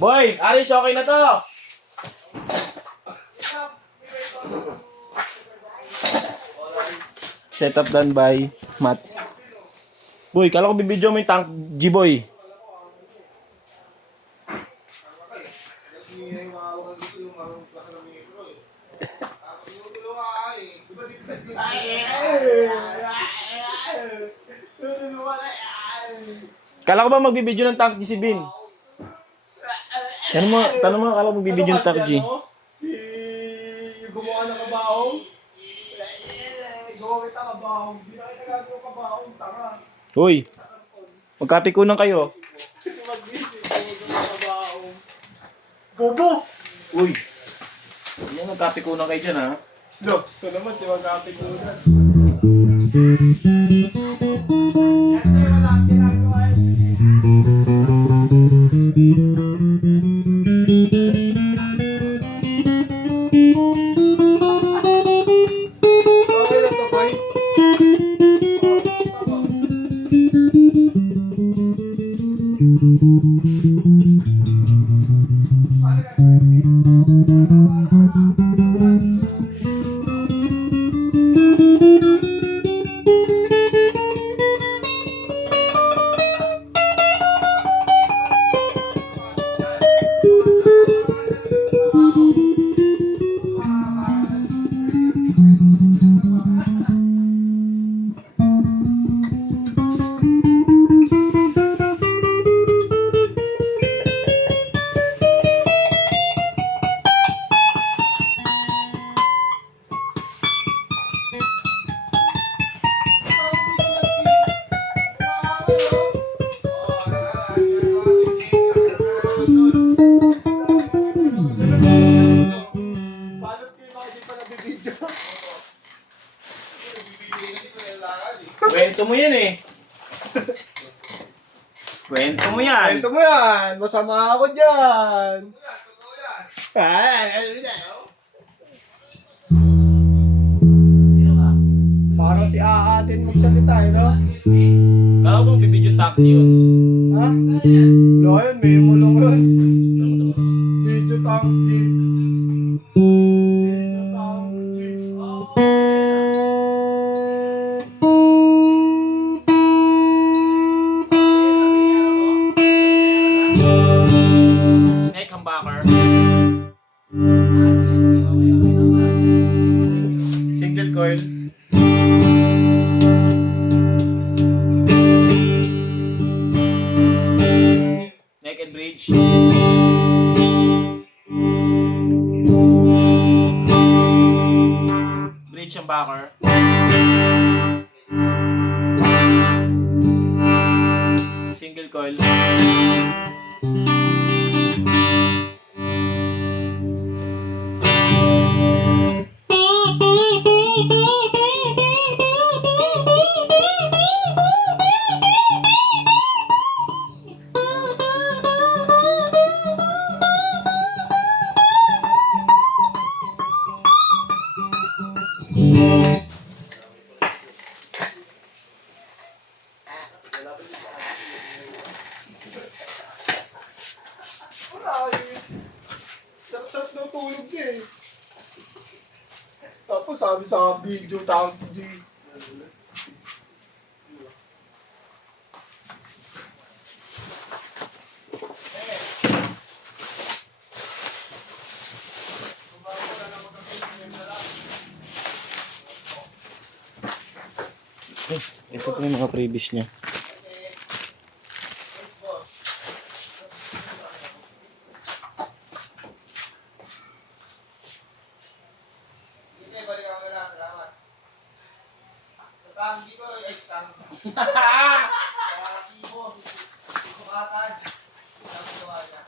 Boy, Aris, okay na to. Setup done by Matt. Boy, kala ko bibidyo mo yung tank G-Boy. Kala ko ba magbibidyo ng tank G si Bin? Tanong mo, kala ko magbibidyo ng tank G. Si gumawa ng kabaong. Gawa kita kabaong. Hindi na kita gagawa kabaong. Tanga. Hoy, magkapikunan kayo. Kasi mag-busy. Gawa kabaong. Bobo! Uy, magkapikunan kayo dyan, ha? No, ito naman si magkapikunan. Kasi wala ginagawa okay lang to, boy. Balot kayo mga di pa nabibidyo. Kwento mo yan, eh. Kwento mo yan. Kwento mo yan. Masama ako dyan. Parang si aatin magsalita, eh, no? Kala ko magbibidyo tank G yun. Ha? Wala yun, may mulong yun. Video tangki. Video tangki. Neck humbucker. Single coil. Neck and bridge. Bridge humbucker. Single coil. Wala eh. Sarap-sarap na tulog niya eh. Tapos sabi sa video tangki. Ito po yung mga previous niya. Tangki ko, ay tangki. Kibo, sukatan. Sabi gawa niya.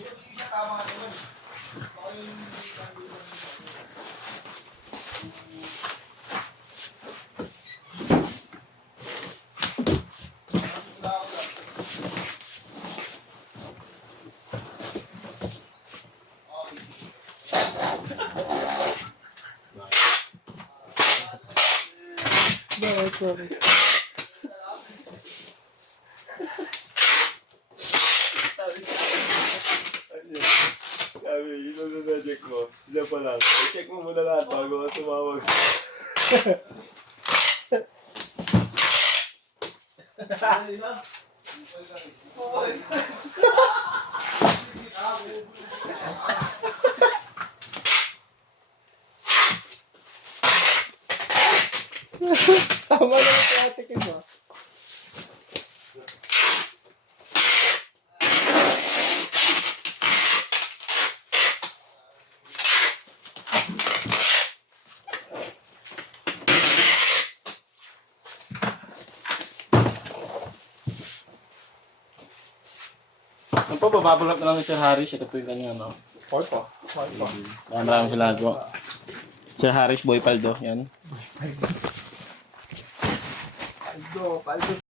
Hindi siya tama ka naman. Baka yung Bakit? Diyan pa lang. I-check mo muna lahat bago ka tumawag. Tama na yung ate ko ba? Ano po, bababulap na lang ni Sir Harris. Ito po yung kanya, no? Porto. Maraming salamat po. Sir Harris Boy Paldo, yan. Paldo.